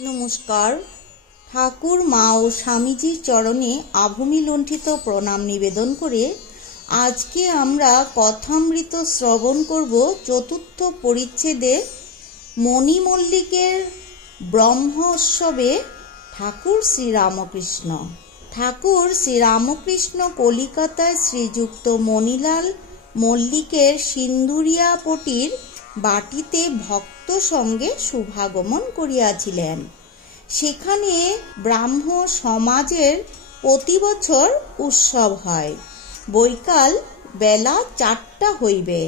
নমস্কার। ঠাকুর মা ও স্বামীজির চরণে আভূমি লুণ্ঠিত প্রণাম নিবেদন করে আজকে আমরা কথামৃত শ্রবণ করব চতুর্থ পরিচ্ছেদে মণি মল্লিকের ব্রহ্মোৎসবে ঠাকুর শ্রীরামকৃষ্ণ। ঠাকুর শ্রীরামকৃষ্ণ কলিকাতায় শ্রীযুক্ত মণিলাল মল্লিকের সিন্দুরিয়াপটির বাটিতে ভক্ত সঙ্গে শুভাগমন করিয়াছিলেন। সেখানে ব্রাহ্ম সমাজের প্রতি বছর উৎসব হয়। বৈকাল বেলা 4টা হইবে।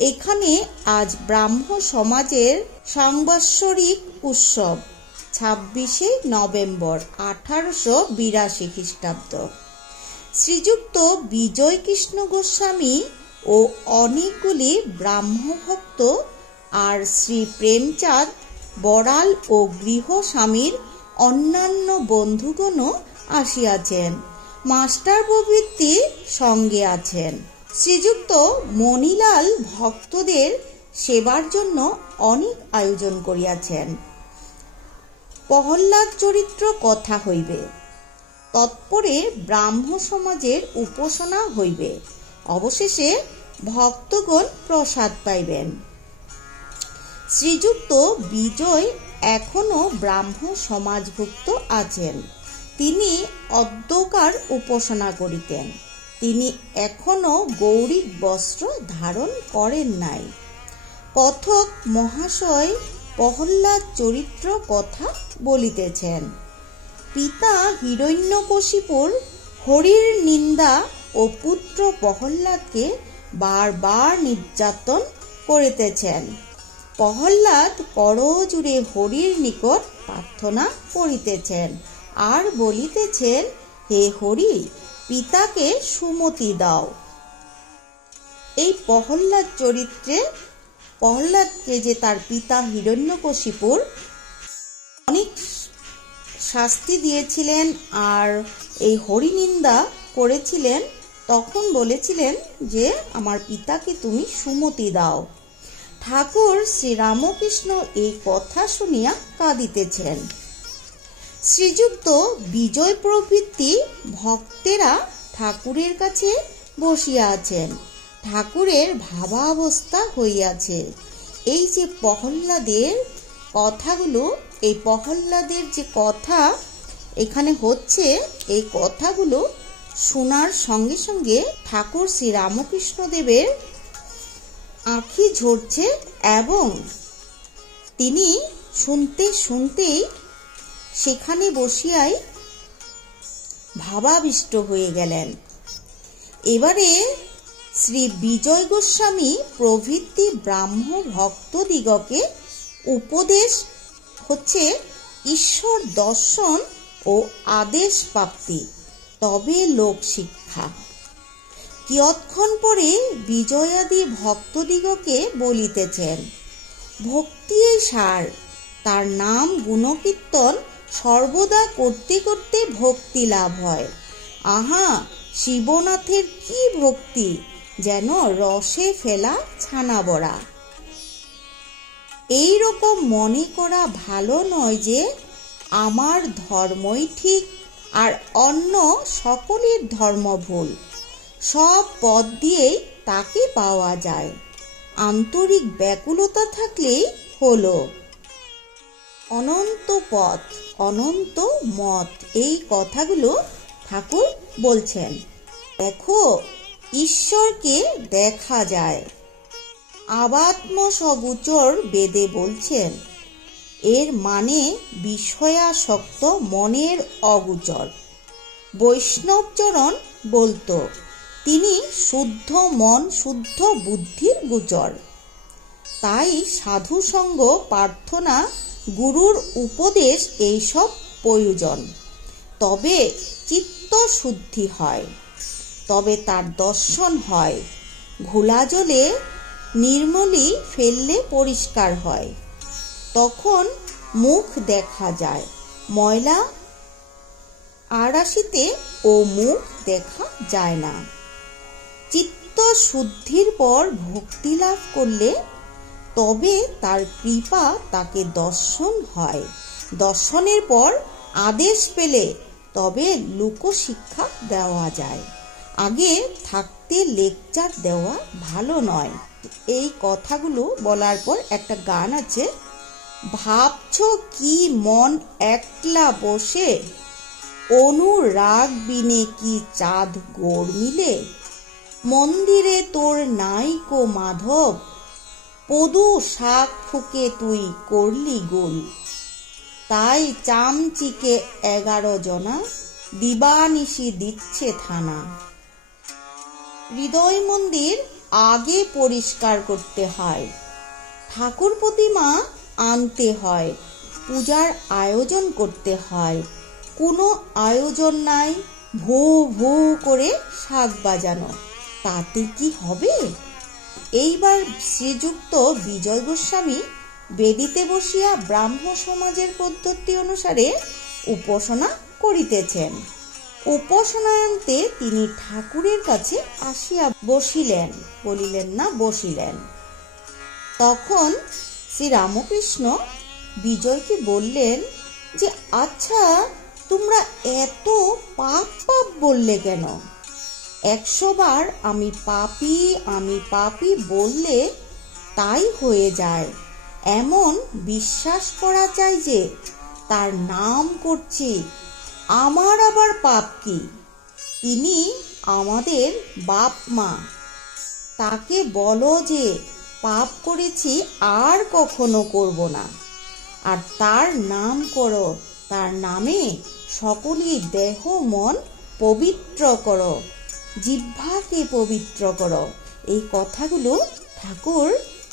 এখানে আজ ব্রাহ্ম সমাজের সাংবৎসরিক উৎসব 26শে নভেম্বর 1882 খ্রিস্টাব্দ। শ্রীযুক্ত বিজয় কৃষ্ণ গোস্বামী ও অনেকগুলি ব্রাহ্মভক্ত আর শ্রী প্রেমচাঁদ বড়াল ও গৃহস্বামীর অন্যান্য বন্ধুগণও আসিয়াছেন। মাস্টার প্রভৃতি সঙ্গে আছেন। শ্রীযুক্ত মণিলাল ভক্তদের সেবার জন্য অনেক আয়োজন করিয়াছেন। প্রহ্লাদ চরিত্র কথা হইবে, তৎপরে ব্রাহ্ম সমাজের উপাসনা হইবে, অবশেষে ভক্তগণ প্রসাদ পাইবেন। শ্রীযুক্ত বিজয় এখনো ব্রাহ্ম সমাজভুক্ত আছেন। তিনি অদ্যকার উপাসনা করিতেন। তিনি এখনো গৌরীক বস্ত্র ধারণ করেন নাই। কথক মহাশয় প্রহ্লাদ চরিত্র কথা বলিতেছেন। পিতা হিরণ্যকশিপুর হরির নিন্দা ও পুত্র প্রহ্লাদকে বারবার নির্যাতন করিতেছেন। প্রহ্লাদ করজোড়ে হরির নিকট প্রার্থনা করিতেছেন আর বলিতেছেন, হে হরি, পিতাকে সুমতি দাও। এই প্রহ্লাদ চরিত্রে প্রহ্লাদকে যে তার পিতা হিরণ্যকশিপুর অনেক শাস্তি দিয়েছিলেন আর এই হরিনিন্দা করেছিলেন, তখন বলেছিলেন যে আমার পিতাকে তুমি সুমতি দাও। ঠাকুর শ্রীরামকৃষ্ণ এই কথা শুনিয়া কাঁদিতেছেন। শ্রীযুক্ত বিজয় প্রভৃতি ভক্তেরা ঠাকুরের কাছে বসিয়া আছেন। ঠাকুরের ভাবাবস্থা হইয়াছে। এই যে প্রহ্লাদের কথাগুলো, এই প্রহ্লাদের যে কথা এখানে হচ্ছে, এই কথাগুলো শোনার সঙ্গে সঙ্গে ঠাকুর শ্রীরামকৃষ্ণ দেবের আঁখি ঝরছে এবং তিনি শুনতে শুনতেই সেখানে বসিয়াই ভাবাবিষ্ট হয়ে গেলেন। এবারে শ্রী বিজয় গোস্বামী প্রভৃতি ব্রাহ্ম ভক্তদিগকে উপদেশ হচ্ছে ঈশ্বর দর্শন ও আদেশ প্রাপ্তি, তবে লোক শিক্ষা। কিয়ৎক্ষণ পরে বিজয়াদি ভক্তদিগকে বলিতেছেন, ভক্তি সার, তার নাম গুণকীর্তন সর্বদা করতে করতে ভক্তি লাভ হয়। আহা, শিবনাথের কি ভক্তি, যেন রসে ফেলা ছানা বড়া। এই রকম মনে করা ভালো নয় যে আমার ধর্মই ঠিক আর অন্য সকলের ধর্ম ভুল। সব পথ দিয়েই তাকে পাওয়া যায়, আন্তরিক ব্যাকুলতা থাকলেই হলো। অনন্ত পথ, অনন্ত মত, এই কথাগুলো ঠাকুর বলছেন। দেখো, ঈশ্বরকে দেখা যায়। আবাত্ম সগুচর বেদে বলছেন, এর মানে বিষয়াসক্ত মনের অগুচর। বৈষ্ণবচরণ বলতো, তিনি শুদ্ধ মন শুদ্ধ বুদ্ধির গোচর। তাই সাধুসঙ্গ, প্রার্থনা, গুরুর উপদেশ এইসব প্রয়োজন। তবে চিত্ত শুদ্ধি হয়, তবে তার দর্শন হয়। ঘোলা জলে নির্মলি ফেললে পরিষ্কার হয়, তখন মুখ দেখা যায়। ময়লা আড়াশিতে ও মুখ দেখা যায় না। চিত্ত শুদ্ধির পর ভক্তি লাভ করলে তবে তার কৃপা তাকে দর্শন হয়। দর্শনের পর আদেশ পেলে তবে লোকশিক্ষা দেওয়া যায়, আগে থাকতে লেকচার দেওয়া ভালো নয়। এই কথাগুলো বলার পর একটা গান আছে, ভাবছ কি মন একলা বসে, অনুরাগ বিনে কি চাঁদ গোড় মিলে, মন্দিরে তোর নাইকো মাধব, পদু শাক ফুকে তুই করলি গোল, তাই চামচিকে 11 জনা, দিবানিশি দিচ্ছে থানা। হৃদয় মন্দির আগে পরিষ্কার করতে হয়, ঠাকুর প্রতিমা আনতে হয়, পূজার আয়োজন করতে হয়। কোনো আয়োজন নাই, ভো ভো করে শাক বাজানো, তাতে কি হবে? এইবার শ্রীযুক্ত বিজয় গোস্বামী বেদিতে বসিয়া ব্রাহ্ম সমাজের পদ্ধতি অনুসারে উপাসনা করিতেছেন। উপাসনান্তে তিনি ঠাকুরের কাছে আসিয়া বসিলেন, বলিলেন না বসিলেন। তখন শ্রী রামকৃষ্ণ বিজয়কে বললেন যে, আচ্ছা তোমরা এত পাপ পাপ বললে কেন? 100 বার আমি পাপী বললে তাই হয়ে যায়, এমন বিশ্বাস করা চাই যে তার নাম করছি। আমার আবার পাপ কি? তিনি আমাদের বাপ মা, তাকে বলো যে পাপ করেছি আর কখনো করব না, আর তার নাম করো, তার নামে সকলেই দেহ মন পবিত্র করো, জিহ্বাকে পবিত্র করো। এই কথাগুলো ঠাকুর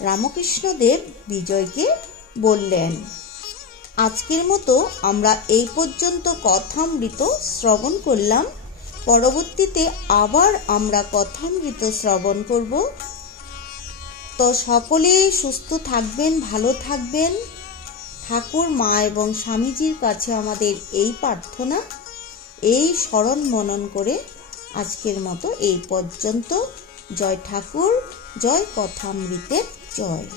রামকৃষ্ণদেব বিজয়কে বললেন। আজকের মতো আমরা এই পর্যন্ত কথামৃত শ্রবণ করলাম। পরবর্তীতে আবার আমরা কথামৃত শ্রবণ করব। তো সকলেই সুস্থ থাকবেন, ভালো থাকবেন। ঠাকুর মা এবং স্বামীজির কাছে আমাদের এই প্রার্থনা, এই স্মরণ মনন করে আজকের মতো এই পর্যন্ত। জয় ঠাকুর, জয় কথামৃতের জয়।